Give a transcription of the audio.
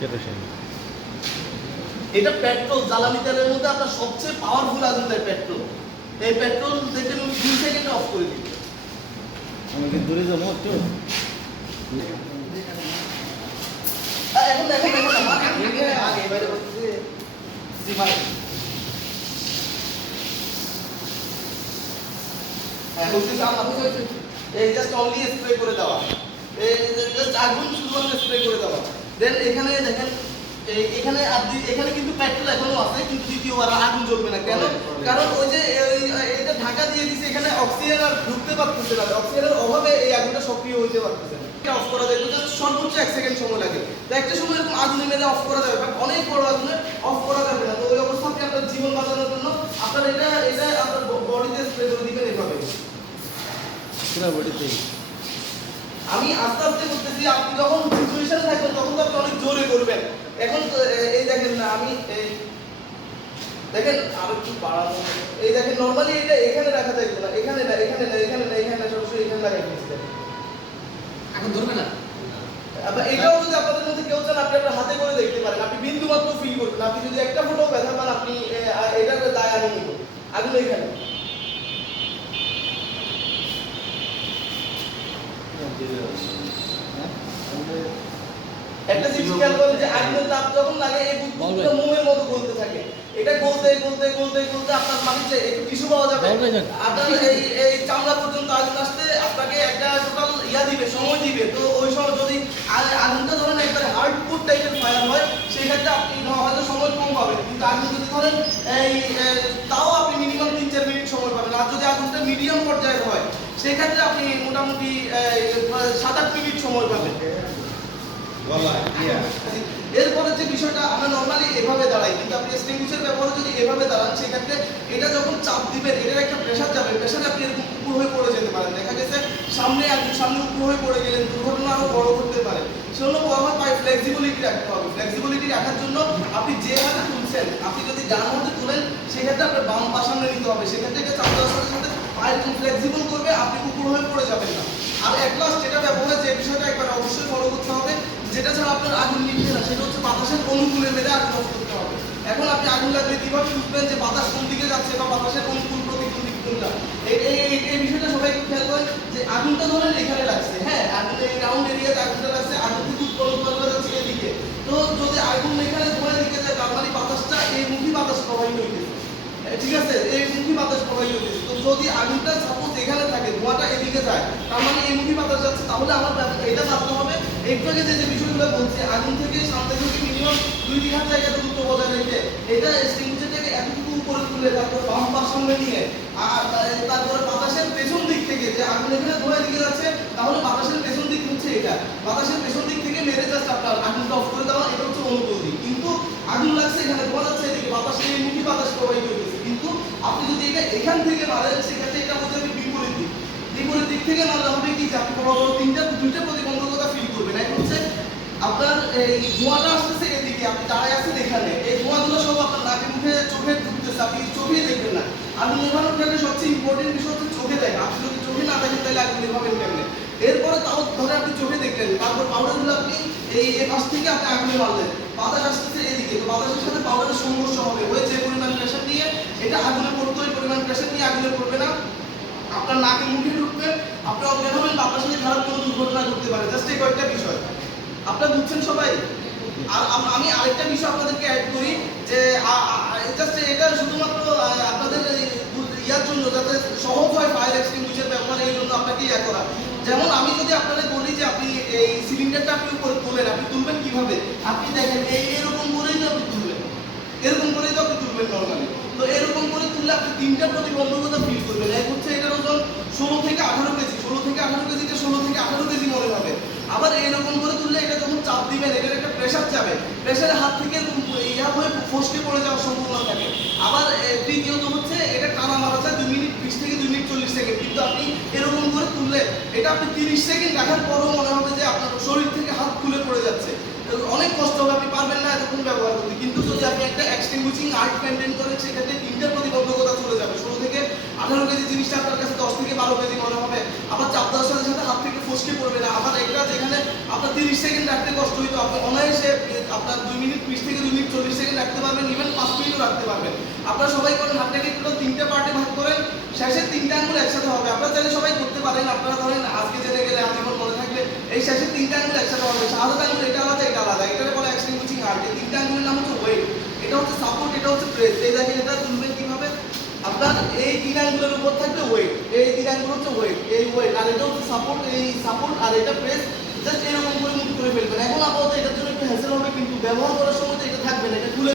Kerosene. এটা petrol, জ্বালানি তেলের মধ্যে আপনার সবচেয়ে পাওয়ারফুল আগুন দেয় পেট্রোল। এই পেট্রোল দেখেন 2 সেকেন্ডে অফ করে দিবে। আমাকে দূরে যাবো একটু। এখন আগে বাইরে বলতেছে জি ভাই। বলতেছে আমার এই জাস্ট অনলি স্প্রে করে দেওয়া, এই জাস্ট আগুন শুধুমাত্র স্প্রে করে দেওয়া। দেন এখানে দেখেন এখানে এখানে কিন্তু পেট্রোল এখনো আছে, কিন্তু দ্বিতীয়বার আগুন জ্বলবে না। কেন? কারণ ওই যে এটা ঢাকা দিয়ে দিছে, এখানে অক্সিজেন আর ঢুকতে পারতেছে না, অক্সিজেনের অভাবে এই আগুনটা সক্রিয় হইতে পারতেছে না। এটা অফ করা যায় তো জাস্ট সর্বোচ্চ 1 সেকেন্ড সময় লাগে। তো একটা সময় এরকম আগুনে মেরে অফ করা যাবে, বাট অনেক বড় আগুনে অফ করা যাবে না। তো ওই অবস্থাতে আপনার জীবন বাঁচানোর জন্য আপনার এটা আপনার বডিতে স্প্রে করে দিবেন এভাবে পুরো বডিতেই। আমি আস্তে আস্তে করতেছি, আপনি যখন সিচুয়েশনে থাকবেন তখন তো আপনি অনেক জোরে করবেন। এখন তো এই দেখেন না, আমি দেখেন আরো একটু বাড়ানো, এই দেখেন নরমালি এটা এখানে রাখা যায় না, এখানে না, এখানে না, এখানে না, এখানে না, সবসময় এখানে লাগাই দিয়েছি। এখন ধরবে না। আবার এটাও যদি আপনাদের মধ্যে কেউ চান, আপনি আপনার হাতে করে দেখতে পারেন, আপনি বিন্দু মাত্র ফিল করবেন। আপনি যদি একটা ফটো ব্যথা পান, আপনি এটার দায় আমি নিব। আগুন এখানে একটা জিনিস খেয়াল করেন যে আগুনের তাপ যখন লাগে এই বুদবুদটা মোমের মতো গলতে থাকে। এটা গলতে গলতে গলতে গলতে আপনার মাটিতে একটু টিস্যু পাওয়া যাবে, আপনার এই চামড়া পর্যন্ত আগুন আসতে আপনাকে একটা টোটাল দিবে, সময় দিবে। তো ওই সময় যদি আগুনটা ধরেন একবারে হার্ডকোর টাইপের ফায়ার হয়, সেই ক্ষেত্রে আপনি হয়তো সময় কম পাবেন। কিন্তু আগুন যদি ধরেন তাও আপনি মিনিমাম 3-4 মিনিট সময় পাবেন। আর যদি আগুনটা মিডিয়াম পর্যায়ের হয়, সেই ক্ষেত্রে আপনি মোটামুটি 7-8 মিনিট সময় পাবেন। এরপরে যে বিষয়টা আমরা নরমালি এভাবে দাঁড়াই, কিন্তু আপনি এক্সটিংগুইশার ব্যবহারে যদি এভাবে দাঁড়ান, সেক্ষেত্রে এটা যখন চাপ দিবেন, এটার একটা প্রেসার যাবে, প্রেসারে আপনি এরকম উপর হয়ে পড়ে যেতে পারেন। দেখা গেছে সামনে উপর হয়ে পড়ে গেলেন, দুর্ঘটনা আরো বড় করতে পারে। সেজন্য বলা হয় ফ্লেক্সিবিলিটি রাখতে হবে। ফ্লেক্সিবিলিটি রাখার জন্য আপনি যে হাতে তুলছেন, আপনি যদি ডান হাতে তুলেন, সেক্ষেত্রে আপনার বাম পা সামনে নিতে হবে। সেক্ষেত্রে এটা চাপ দেওয়ার সাথে সাথে পায়ের ফ্লেক্সিবল করবে, আপনি উপর হয়ে পড়ে যাবেন না। আর এক লাস্ট যেটা ব্যবহারে যে বিষয়টা একবার অবশ্যই ফলো করতে হবে, যেটা ছাড়া আপনার আগুন নিভবে না, সেটা হচ্ছে বাতাসের অনুকূলে মেরে আগুন অফ করতে হবে। এখন আপনি আগুন লাগলে কিভাবে বুঝবেন যে বাতাস কোন দিকে যাচ্ছে বা বাতাসের অনুকূল প্রতিকূল দিক কোনটা? এই বিষয়টা সবাই একটু খেয়াল করেন যে আগুনটা ধরেন এখানে লাগছে, হ্যাঁ, আগুন এই রাউন্ড এরিয়াতে আগুনটা লাগছে, আগুন থেকে উৎপন্ন যাচ্ছে এদিকে। তো যদি আগুন এখানে ধোঁয়ার দিকে যায়, তার মানে বাতাসটা এই মুখী বাতাস প্রবাহিত হইতেছে, ঠিক আছে, এই মুখী বাতাস প্রবাহিত হইতেছে। তো যদি আগুনটা সাপোজ এখানে থাকে, ধোঁয়াটা এদিকে যায়, তার মানে এই মুখী বাতাস যাচ্ছে, তাহলে আমার এটা ভাবতে হবে একটু আগে যে বিষয়গুলো বলছে, আগুন থেকে সামনে থেকে মিনিমাম 2-3 হাত জায়গা দূরত্ব বজায় রেখে এটা এক্সটিংগুইশারটাকে এতটুকু উপরে তুলে তারপর বাম পা সামনে নিয়ে, আর তারপরে বাতাসের পেছন দিক থেকে, যে আগুন এখানে ধোঁয়ার দিকে যাচ্ছে, তাহলে বাতাসের পেছন দিক হচ্ছে এটা, বাতাসের পেছন দিক থেকে মেরে জাস্ট আপনার আগুনটা অফ করে দেওয়া, এটা হচ্ছে অনুকূল দিক। কিন্তু আগুন লাগছে এখানে, ধোঁয়া যাচ্ছে এদিকে, বাতাসের এই মুখী বাতাস প্রবাহিত হইতেছে। কিন্তু আপনি যদি এটা এখান থেকে মারেন, সেক্ষেত্রে এটা হচ্ছে বিপরীত দিক। বিপরীত দিক থেকে মারলে হবে কি যে আপনি বড় বড় দুইটা প্রতিবন্ধকতা ফিল করবেন। এক হচ্ছে আপনার এই ধোঁয়াটা আসতেছে এদিকে, আপনি দাঁড়ায় আছেন এখানে, এই ধোঁয়াগুলো সব আপনার নাকে মুখে চোখে ঢুকতেছে, আপনি চোখে দেখবেন না। আগুন নেভানোর ক্ষেত্রে সবচেয়ে ইম্পর্টেন্ট বিষয় হচ্ছে চোখে দেখা। আপনি যদি চোখে না দেখেন, তাহলে আগুন নেভাবেন কেমনে? এরপরে তাও ধরে আপনি চোখে দেখলেন, তারপর পাউডারগুলো আপনি এই পাশ থেকে আপনি আগুনে মারলেন, বাতাস আসতেছে এদিকে, তো বাতাসের সাথে পাউডারের সংঘর্ষ হবে, হয়ে যে পরিমাণ প্রেশার দিয়ে এটা আগুনে পড়তো, ওই পরিমাণ প্রেশার নিয়ে আগুনে পড়বে না, আপনার নাকে মুখে ঢুকবে, আপনি অজ্ঞান হবেন, আপনার সাথে খারাপ কোনো দুর্ঘটনা ঘটতে পারে। জাস্ট এই কয়েকটা বিষয় আপনারা বুঝছেন সবাই। আর আমি আরেকটা বিষয় আপনাদেরকে অ্যাড করি, যে জাস্ট এটা শুধুমাত্র আপনাদের ইয়ার জন্য, যাতে সহজ হয় ফায়ার এক্সটিংগুইশার ব্যবহার, এই জন্য আপনাকে ইয়া করা। যেমন আমি যদি আপনাদের বলি যে আপনি এই সিলিন্ডারটা আপনি উপরে তুলেন, আপনি তুলবেন কিভাবে? আপনি দেখেন এরকম করেই তো আপনি তুলবেন, এরকম করেই তো আপনি তুলবেন নরমালি। তো এরকম করে তুললে আপনি 3টা প্রতিবন্ধকতা ফিল করবেন। এক হচ্ছে এটার ওজন 16 থেকে 18 কেজি, 16 থেকে 18 কেজিতে 16 থেকে 18 কেজি মনে হবে। আবার এরকম করে তুললে এটা যখন চাপ দিবেন, এটার একটা প্রেসার যাবে, প্রেসারের হাত থেকে ইয়া হয়ে ফসকে পড়ে যাওয়ার সম্ভাবনা থাকে। আবার দ্বিতীয়ত হচ্ছে এটা টানা মারা যায় 2 মিনিট 20 থেকে 2 মিনিট 40 সেকেন্ড। কিন্তু আপনি এরকম করে তুললে এটা আপনি 30 সেকেন্ড রাখার পরও মনে হবে যে আপনার শরীর থেকে হাত খুলে পড়ে যাচ্ছে, অনেক কষ্ট হবে, আপনি পারবেন না এতক্ষণ ব্যবহার করতে। কিন্তু যদি আপনি একটা এক্সটিংগুইশিং আর্ট মেনটেন করেন, সেক্ষেত্রে 3টা প্রতিবন্ধকতা চলে যাবে। 16 থেকে 18 কেজি জিনিসটা আপনার কাছে 10 থেকে 12 কেজি মনে হবে। আবার চাপ দেওয়ার সাথে সাথে হাত থেকে ফসকে পড়বে না। আবার এটা যেখানে আপনার 30 সেকেন্ড রাখতে কষ্ট হইতো, আপনি অনায়াসে আপনার 2 মিনিট 20 থেকে 2 মিনিট 40 সেকেন্ড রাখতে পারবেন, ইভেন 5 মিনিটও রাখতে পারবেন। আপনারা সবাই করেন, হাতটাকে টোটাল 3টে পার্টে ভাগ করেন, শেষের 3টে আঙ্গুল একসাথে হবে। আপনারা চাইলে সবাই করতে পারেন, আপনারা ধরেন আজকে জেনে গেলে আজীবন মনে থাকবে, এই শেষের 3টে আঙ্গুল একসাথে হবে। শাহাদাত আঙ্গুল এটা আলাদা, এটা আলাদা, এটাকে বলে এক্সটিংগুইশিং আর্ট। এই 3টে আঙ্গুলের নাম হচ্ছে ওয়েট, এটা হচ্ছে সাপোর্ট, এটা হচ্ছে প্রেস। এই দেখেন এটা তুলবেন কিভাবে, আপনার এই 3 আঙ্গুলের উপর থাকবে ওয়েট, এই 3 আঙ্গুল হচ্ছে ওয়েট, এই ওয়েট, আর এটা হচ্ছে সাপোর্ট, এই সাপোর্ট, আর এটা প্রেস। জাস্ট এরকম করে মুভ করে ফেলবেন। এখন আপাতত এটার জন্য একটু হ্যাসেল হবে, কিন্তু ব্যবহার করার সময় তো এটা থাকবে না, এটা খুলে